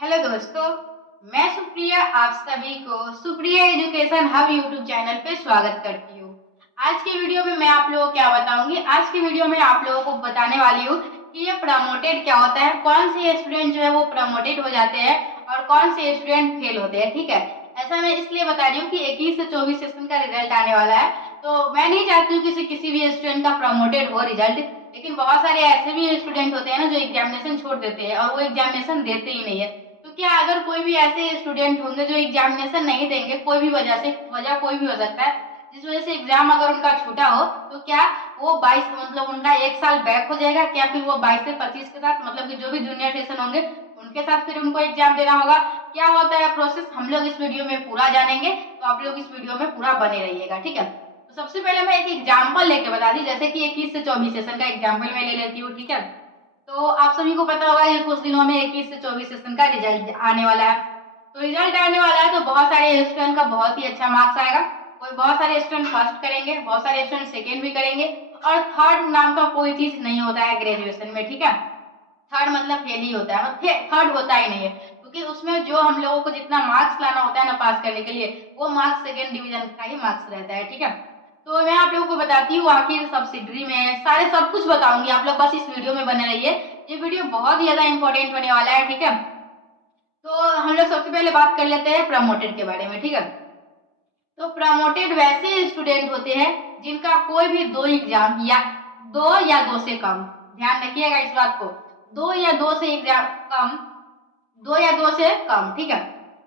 Hello दोस्तों, मैं सुप्रिया आप सभी को Supriya education hub YouTube channel पे स्वागत करती हूँ। आज की वीडियो में मैं आप लोगों को क्या बताऊंगी, आज की वीडियो में आप लोगों को बताने वाली हूँ कि ये प्रमोटेड क्या होता है, कौन से स्टूडेंट जो है वो प्रमोटेड हो जाते हैं और कौन से स्टूडेंट फेल होते हैं। ठीक है, ऐसा मैं इसलिए बता रही हूँ कि 21 से 24 सेशन का रिजल्ट आने वाला है, तो मैं नहीं चाहती हूँ किसी भी स्टूडेंट का प्रमोटेड हो रिजल्ट। लेकिन बहुत सारे ऐसे भी स्टूडेंट होते हैं ना जो एग्जामिनेशन छोड़ देते हैं और वो एग्जामिनेशन देते ही नहीं है। तो क्या अगर कोई भी ऐसे स्टूडेंट होंगे जो एग्जामिनेशन नहीं देंगे, कोई भी वजह कोई भी हो सकता है, जिस वजह से एग्जाम अगर उनका छूटा हो, तो क्या वो 22 मतलब उनका 1 साल बैक हो जाएगा? क्या फिर वो 22 से 25 के साथ मतलब कि जो भी जूनियर सेशन होंगे उनके साथ फिर उनको एग्जाम देना होगा? क्या होता है प्रोसेस, हम लोग इस वीडियो में पूरा जानेंगे, तो आप लोग इस वीडियो में पूरा बने रहिएगा। ठीक है, तो सबसे पहले मैं एक एग्जाम्पल लेके बता दी, जैसे कि 21 से 24 सेशन का एग्जाम्पल मैं ले लेती हूँ। ठीक है, तो आप सभी को पता होगा ये कुछ दिनों में 21 से 24 सेशन का रिजल्ट आने वाला है। तो रिजल्ट आने वाला है तो बहुत सारे स्टूडेंट का बहुत ही अच्छा मार्क्स आएगा। कोई बहुत सारे स्टूडेंट फर्स्ट करेंगे, बहुत सारे स्टूडेंट सेकंड भी करेंगे और थर्ड नाम का कोई चीज नहीं होता है ग्रेजुएशन में। ठीक है, थर्ड मतलब फेल ही होता है, मतलब थर्ड होता ही नहीं है, क्योंकि उसमें जो हम लोगों को जितना मार्क्स लाना होता है ना पास करने के लिए, वो मार्क्स सेकेंड डिवीजन का ही मार्क्स रहता है। ठीक है, तो मैं आप लोगों को बताती हूँ आखिर सब्सिडरी में सारे सब कुछ बताऊंगी, आप लोग बस इस वीडियो में बने रहिए। ये वीडियो बहुत ही ज्यादा इंपॉर्टेंट होने वाला है। ठीक है, तो हम लोग सबसे पहले बात कर लेते हैं प्रमोटेड के बारे में। ठीक है, तो प्रमोटेड वैसे स्टूडेंट होते हैं जिनका कोई भी दो एग्जाम या दो से कम, ध्यान रखिएगा इस बात को, दो या दो से एग्जाम कम, दो या दो से कम। ठीक है,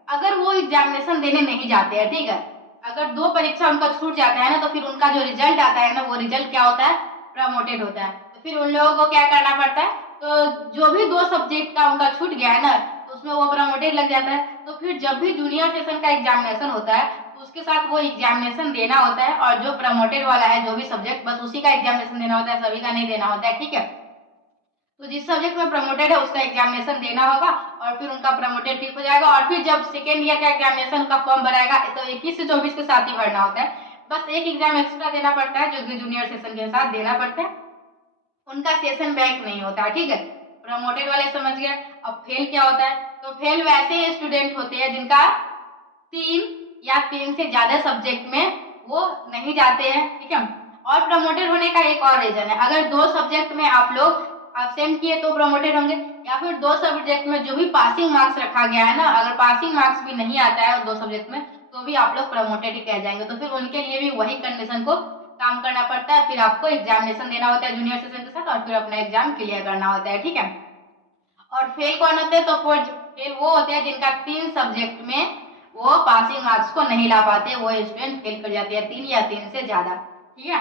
अगर वो एग्जामिनेशन देने नहीं जाते हैं, ठीक है, अगर दो परीक्षा उनका छूट जाता है ना, तो फिर उनका जो रिजल्ट आता है ना, वो रिजल्ट क्या होता है? प्रमोटेड होता है। तो फिर उन लोगों को क्या करना पड़ता है? तो जो भी दो सब्जेक्ट का उनका छूट गया है ना, तो उसमें वो प्रमोटेड लग जाता है। तो फिर जब भी जूनियर सेशन का एग्जामिनेशन होता है, तो उसके साथ वो एग्जामिनेशन देना होता है, और जो प्रमोटेड वाला है जो भी सब्जेक्ट, बस उसी का एग्जामिनेशन देना होता है, सभी का नहीं देना होता है। ठीक है, तो जिस सब्जेक्ट में प्रमोटेड है उसका एग्जामिनेशन देना होगा और फिर उनका प्रमोटेड ठीक हो जाएगा। और फिर जब सेकेंड ईयर का एग्जामिनेशन का फॉर्म भराएगा, तो 21 से 24 के साथ ही भरना होता है, बस एक एग्जाम एक्स्ट्रा देना पड़ता है जो कि जूनियर सेशन के साथ देना पड़ता है, उनका सेशन बैक नहीं होता। ठीक है, प्रमोटेड वाले समझ गए। अब फेल क्या होता है? तो फेल वैसे स्टूडेंट होते हैं जिनका 3 से ज्यादा सब्जेक्ट में वो नहीं जाते हैं। ठीक है, और प्रमोटेड होने का एक और रीजन है, अगर दो सब्जेक्ट में आप लोग अब्सेंट किए तो प्रमोटेड होंगे, या फिर दो सब्जेक्ट में जो भी पासिंग मार्क्स रखा गया है ना, अगर पासिंग मार्क्स भी नहीं आता है दो सब्जेक्ट में, तो भी आप लोग प्रमोटेड ही कह जाएंगे। तो फिर उनके लिए भी वही कंडीशन को काम करना पड़ता है, फिर आपको एग्जामिनेशन देना होता है जूनियर सेशन के साथ और फिर अपना एग्जाम क्लियर करना होता है। ठीक है, और फेल कौन होते हैं? तो फेल वो होते हैं जिनका 3 सब्जेक्ट में वो पासिंग मार्क्स को नहीं ला पाते, वो स्टूडेंट फेल कर जाते हैं, 3 या 3 से ज्यादा। ठीक है,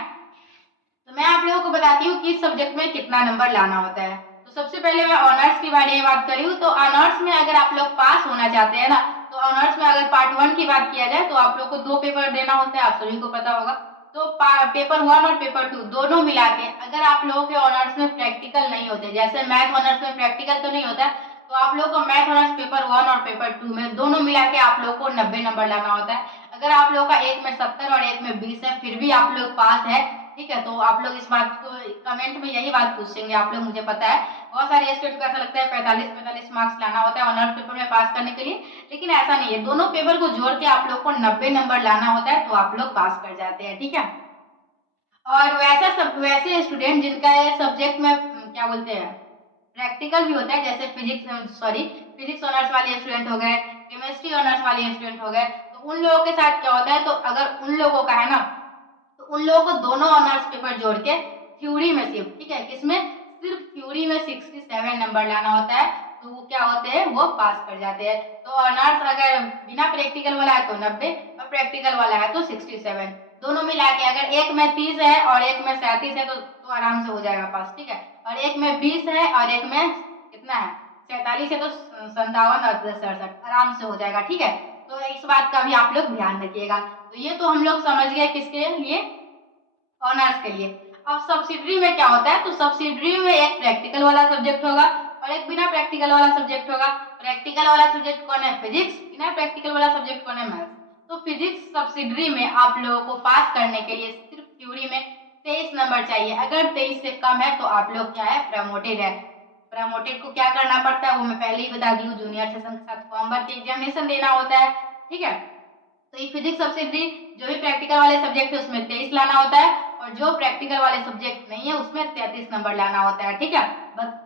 तो मैं आप लोगों को बताती हूँ किस सब्जेक्ट में कितना नंबर लाना होता है। तो सबसे पहले मैं ऑनर्स के बारे में बात करी हूँ, तो ऑनर्स में अगर आप लोग पास होना चाहते हैं ना, तो ऑनर्स में अगर पार्ट 1 की बात किया जाए तो आप लोग को 2 पेपर देना होता है, आप सभी को पता होगा। तो पेपर 1 और पेपर 2 दोनों मिला के, अगर आप लोगों के ऑनर्स में प्रैक्टिकल नहीं होते, जैसे मैथ ऑनर्स में प्रैक्टिकल तो नहीं होता, तो आप लोग को मैथ ऑनर्स पेपर 1 और पेपर 2 में दोनों मिला के आप लोग को 90 नंबर लाना होता है। अगर आप लोग का एक में 70 और एक में 20 है, फिर भी आप लोग पास है। ठीक है, तो आप लोग इस बात को कमेंट में यही बात पूछेंगे आप लोग, मुझे पता है बहुत सारे स्टूडेंट को ऐसा लगता है 45-45 मार्क्स लाना होता है ऑनर्स पेपर में पास करने के लिए, लेकिन ऐसा नहीं है, दोनों पेपर को जोड़ के आप लोग को 90 नंबर लाना होता है, तो आप लोग पास कर जाते हैं। ठीक है, और वैसे स्टूडेंट जिनका ये सब्जेक्ट में क्या बोलते हैं, प्रैक्टिकल भी होता है, जैसे फिजिक्स ऑनर्स वाले स्टूडेंट हो गए, केमिस्ट्री ऑनर्स वाले स्टूडेंट हो गए, तो उन लोगों के साथ क्या होता है? तो अगर उन लोगों का है ना, तो उन लोगों को दोनों ऑनर्स पेपर जोड़ के थ्योरी में सिर्फ, ठीक है, किसमें? सिर्फ थ्योरी में 67 नंबर लाना होता है, तो वो क्या होते हैं? वो पास कर जाते हैं। तो ऑनर्स अगर बिना प्रैक्टिकल वाला है तो 90 और प्रैक्टिकल वाला है तो 67, दोनों मिला के अगर एक में 30 है और एक में 37 है तो आराम से हो जाएगा पास। ठीक है, और एक में 20 है और एक में कितना है? 47 है, तो 57 और 67 आराम से हो जाएगा। ठीक है, तो इस बात का भी आप लोग ध्यान रखिएगा। तो ये तो हम लोग समझ गए किसके लिए? ऑनर्स के लिए। अब सब्सिडरी में क्या होता है? तो सब्सिडरी में एक प्रैक्टिकल वाला सब्जेक्ट होगा और एक बिना प्रैक्टिकल वाला सब्जेक्ट होगा। प्रैक्टिकल वाला सब्जेक्ट कौन है? फिजिक्स। बिना प्रैक्टिकल वाला सब्जेक्ट कौन है? मैथ्स। तो फिजिक्स सब्सिडरी में आप लोगों को पास करने के लिए सिर्फ थ्योरी में 23 नंबर चाहिए, अगर 23 से कम है तो आप लोग क्या है? प्रमोटेड है। प्रमोटेड को क्या करना पड़ता है वो मैं पहले ही बता दी हूँ, जूनियर सेशन के साथ फॉर्म भर के एग्जामिनेशन देना होता है, ठीक है। तो ये फिजिक्स सब्सिडरी जो भी प्रैक्टिकल वाले सब्जेक्ट है उसमें 23 लाना होता है, और जो प्रैक्टिकल वाले सब्जेक्ट नहीं है उसमें 33 नंबर लाना होता है, ठीक है।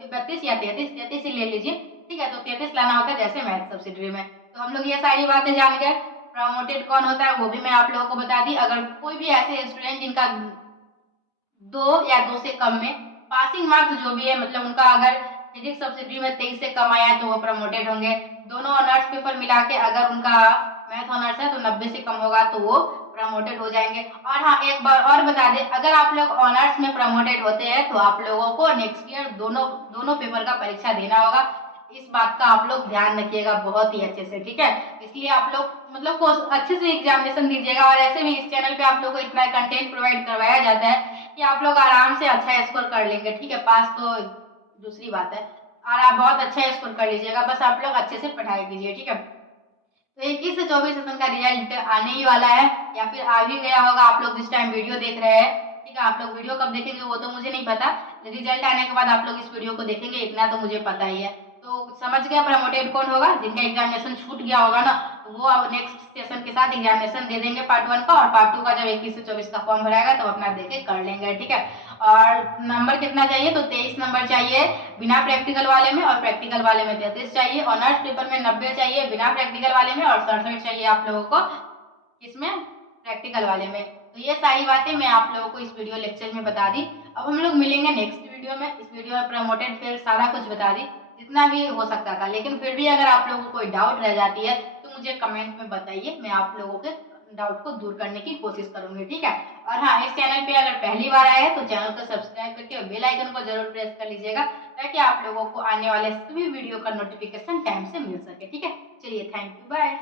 32 या 33 ही ले लीजिए, ठीक है। तो 33 लाना होता है जैसे मैथ सब्सिडरी में। तो हम लोग ये सारी बातें जान गए। प्रमोटेड कौन होता है वो भी मैं आप लोगों को बता दी। अगर कोई भी ऐसे स्टूडेंट जिनका 2 या 2 से कम में पासिंग मार्क्स जो भी है, मतलब उनका अगर फिजिक्स सब्सिडी में 23 से कम आया है तो वो प्रमोटेड होंगे। दोनों ऑनर्स पेपर मिला के अगर उनका मैथ ऑनर्स है तो 90 से कम होगा तो वो प्रमोटेड हो जाएंगे। और हाँ, एक बार और बता दें, अगर आप लोग ऑनर्स में प्रमोटेड होते हैं तो आप लोगों को नेक्स्ट ईयर दोनों दोनों पेपर का परीक्षा देना होगा। इस बात का आप लोग ध्यान रखिएगा बहुत ही अच्छे से, ठीक है। इसलिए आप लोग मतलब अच्छे से एग्जामिनेशन दीजिएगा। और ऐसे भी इस चैनल पे आप लोग को इतना कंटेंट प्रोवाइड करवाया जाता है कि आप लोग आराम से अच्छा स्कोर कर लेंगे, ठीक है। पास तो दूसरी बात है, और आप बहुत अच्छा स्कोर कर लीजिएगा, बस आप लोग अच्छे से पढ़ाई कीजिए, ठीक है। तो 21 से 24 सेशन का रिजल्ट आने ही वाला है, या फिर आ भी गया होगा। आप लोग जिस टाइम वीडियो देख रहे हैं, ठीक है। आप लोग वीडियो कब देखेंगे वो तो मुझे नहीं पता, रिजल्ट आने के बाद आप लोग इस वीडियो को देखेंगे, इतना तो मुझे पता ही है। तो समझ गया प्रमोटेड कौन होगा, जिनका एग्जामिनेशन छूट गया होगा ना, तो वो अब नेक्स्ट सेशन के साथ एग्जामिनेशन दे देंगे पार्ट 1 का, और पार्ट 2 का जब 21 से 24 का फॉर्म भराएगा तब अपना देके कर लेंगे, ठीक है। और नंबर कितना चाहिए, तो 23 नंबर चाहिए बिना प्रैक्टिकल वाले में, और प्रैक्टिकल वाले में 33 चाहिए। ऑनर्स पेपर में 90 चाहिए बिना प्रैक्टिकल वाले में, और 67 चाहिए आप लोगों को किसमें, प्रैक्टिकल वाले में। तो ये सारी बातें मैं आप लोगों को इस वीडियो लेक्चर में बता दी। अब हम लोग मिलेंगे नेक्स्ट वीडियो में। इस वीडियो में प्रमोटेड फिर सारा कुछ बता दी जितना भी हो सकता था, लेकिन फिर भी अगर आप लोगों को कोई डाउट रह जाती है तो मुझे कमेंट में बताइए, मैं आप लोगों के डाउट को दूर करने की कोशिश करूंगी, ठीक है। और हाँ, इस चैनल पे अगर पहली बार आए हैं तो चैनल को सब्सक्राइब करके बेल आइकन को जरूर प्रेस कर लीजिएगा, ताकि आप लोगों को आने वाले सभी वीडियो का नोटिफिकेशन टाइम से मिल सके, ठीक है। चलिए, थैंक यू, बाय।